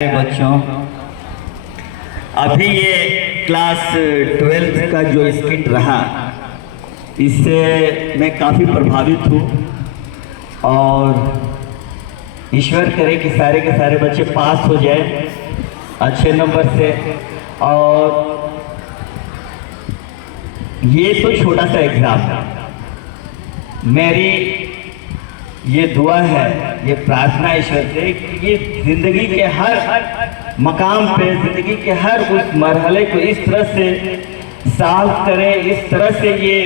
बच्चों, अभी ये क्लास 12th का जो स्किट रहा, इससे मैं काफ़ी प्रभावित हूँ और ईश्वर करे कि सारे के सारे बच्चे पास हो जाए अच्छे नंबर से। और ये तो छोटा सा एग्ज़ाम है, मेरी ये दुआ है, ये प्रार्थना ईश्वर से कि ये जिंदगी के हर मकाम पे, जिंदगी के हर उस मरहले को इस तरह से साफ करे, इस तरह से ये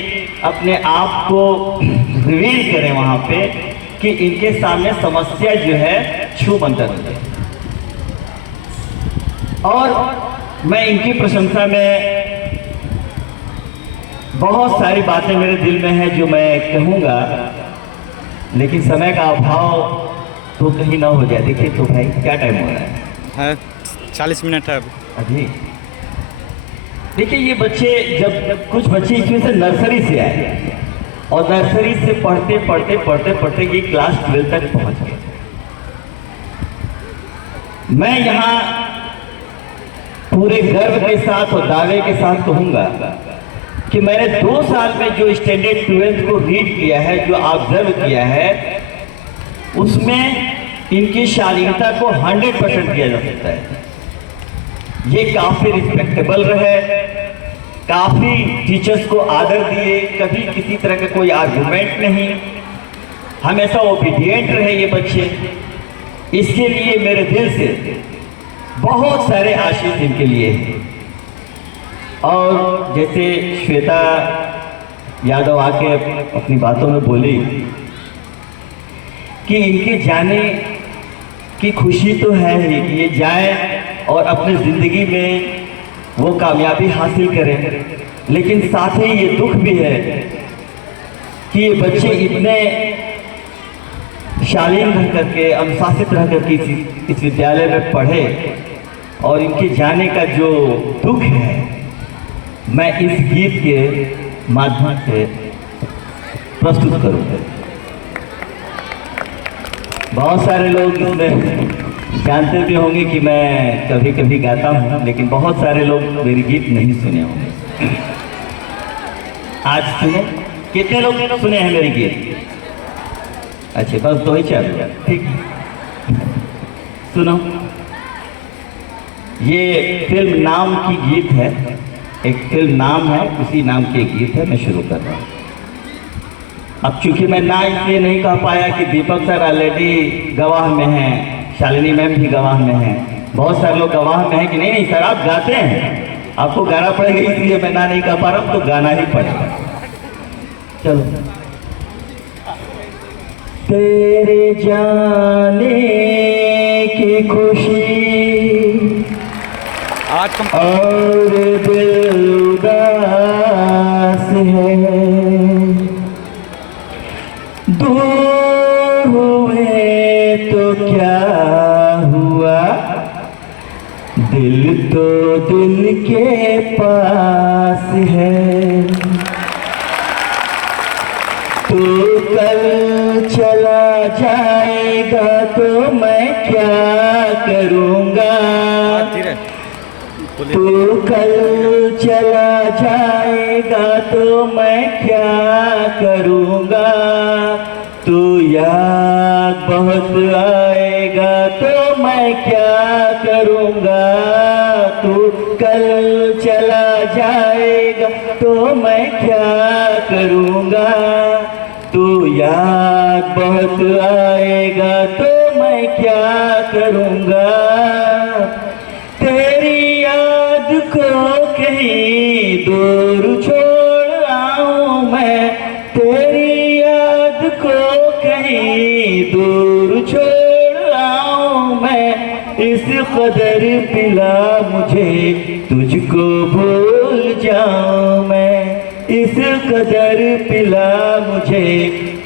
अपने आप को रिवील करें वहाँ पे कि इनके सामने समस्या जो है छूमंतर हो जाए। और मैं इनकी प्रशंसा में बहुत सारी बातें मेरे दिल में है जो मैं कहूँगा, लेकिन समय का अभाव तो कहीं ना हो जाए। देखिए तो भाई क्या टाइम हो रहा है? 40 मिनट है अभी। देखिए ये बच्चे, जब कुछ बच्चे इसमें से नर्सरी से आए और नर्सरी से पढ़ते पढ़ते पढ़ते पढ़ते ये क्लास 12 तक पहुंच गए। मैं यहाँ पूरे गर्व के साथ और दावे के साथ कहूँगा कि मैंने 2 साल में जो स्टैंडर्ड 12th को रीड किया है, जो ऑब्जर्व किया है, उसमें इनकी शालीनता को 100% किया जा सकता है। ये काफ़ी रिस्पेक्टेबल रहे, काफ़ी टीचर्स को आदर दिए, कभी किसी तरह का कोई आर्गुमेंट नहीं, हमेशा ओबीडिएंट रहे ये बच्चे। इसके लिए मेरे दिल से बहुत सारे आशीष इनके लिए हैं। और जैसे श्वेता यादव आके अपनी बातों में बोली कि इनके जाने की खुशी तो है ही कि ये जाए और अपनी ज़िंदगी में वो कामयाबी हासिल करें, लेकिन साथ ही ये दुख भी है कि ये बच्चे इतने शालीन रह करके, अनुशासित रह करके इस विद्यालय में पढ़े, और इनके जाने का जो दुख है मैं इस गीत के माध्यम से प्रस्तुत करूँगा। बहुत सारे लोग इसमें जानते भी होंगे कि मैं कभी कभी गाता हूँ, लेकिन बहुत सारे लोग मेरी गीत नहीं सुने होंगे। आज सुने? कितने लोग सुने हैं मेरी गीत? अच्छा, बस 2 ही चालू, ठीक। सुनो, ये फिल्म नाम की गीत है, एक फिल्म नाम है, उसी नाम की एक गीत है। मैं शुरू कर रहा हूँ। अब चूंकि मैं ना इसलिए नहीं कह पाया कि दीपक सर ऑलरेडी गवाह में हैं, शालिनी मैम भी गवाह में हैं, बहुत सारे लोग गवाह में हैं कि नहीं नहीं सर आप गाते हैं, आपको गाना पड़ेगा, इसलिए मैं ना नहीं कह पा रहा हूँ, तो गाना ही पड़ेगा। चलो। तेरे जाने की खुशी और दिल उदास है, दूर हुए तो क्या हुआ, दिल तो दिल के पास है। तू कल चला जाएगा तो मैं क्या करूँगा, तू कल चला जाएगा तो मैं क्या करूँगा, तू याद बहुत आएगा तो मैं क्या करूँगा, तू कल चला जाएगा तो मैं क्या करूँगा, तू याद बहुत आएगा तो मैं क्या करूँगा, तेरी याद को कहीं दूर छोड़ आऊं मैं, तेरी याद को कहीं दूर छोड़ आऊं मैं, इस कदर पिला मुझे तुझको भूल जाऊं मैं, इस कदर पिला मुझे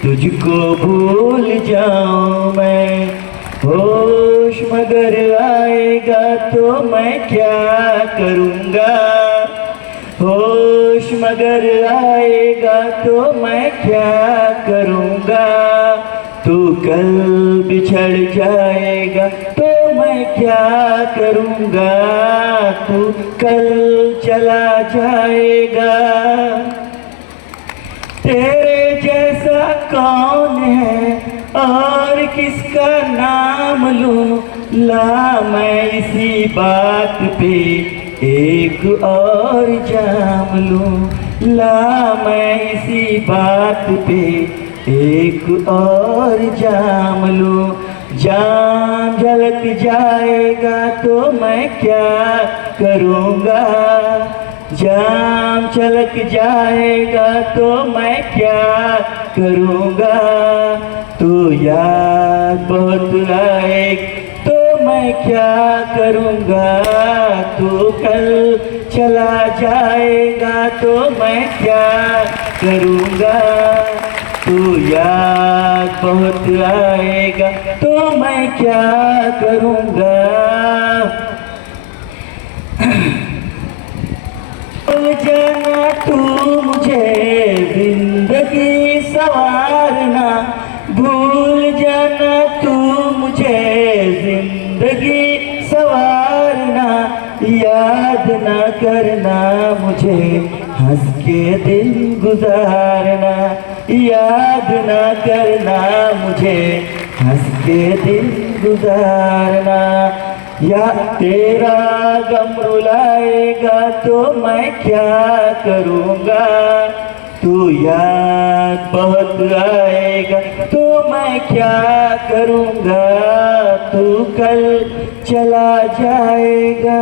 तुझको भूल जाऊं मैं, होश मगर आएगा तो मैं क्या करूँगा, होश मगर आएगा तो मैं क्या करूँगा, तू कल बिछड़ जाएगा तो मैं क्या करूँगा, तू कल चला जाएगा। तेरे जैसा कौन है और किसका नाम लूं, ला मैं इसी बात पे एक और जाम लूं, ला मैं इसी बात पे एक और जाम लूं। जाम झलक जाएगा तो मैं क्या करूँगा, जाम छलक जाएगा तो मैं क्या करूँगा। तू याद बहुत आए तो मैं क्या करूँगा, तू कल चला जाएगा तो मैं क्या करूँगा। तू याद बहुत आएगा तो मैं क्या करूँगा। भूल जाना तू मुझे जिंदगी संवारना, भूल जाना तू मुझे जिंदगी संवारना। याद ना करना मुझे हंस के दिन गुजारना, याद ना करना मुझे हंस के दिन गुजारना। या तेरा गम रुलाएगा तो मैं क्या करूँगा, तू याद बहुत आएगा तो मैं क्या करूँगा। तू कल चला जाएगा।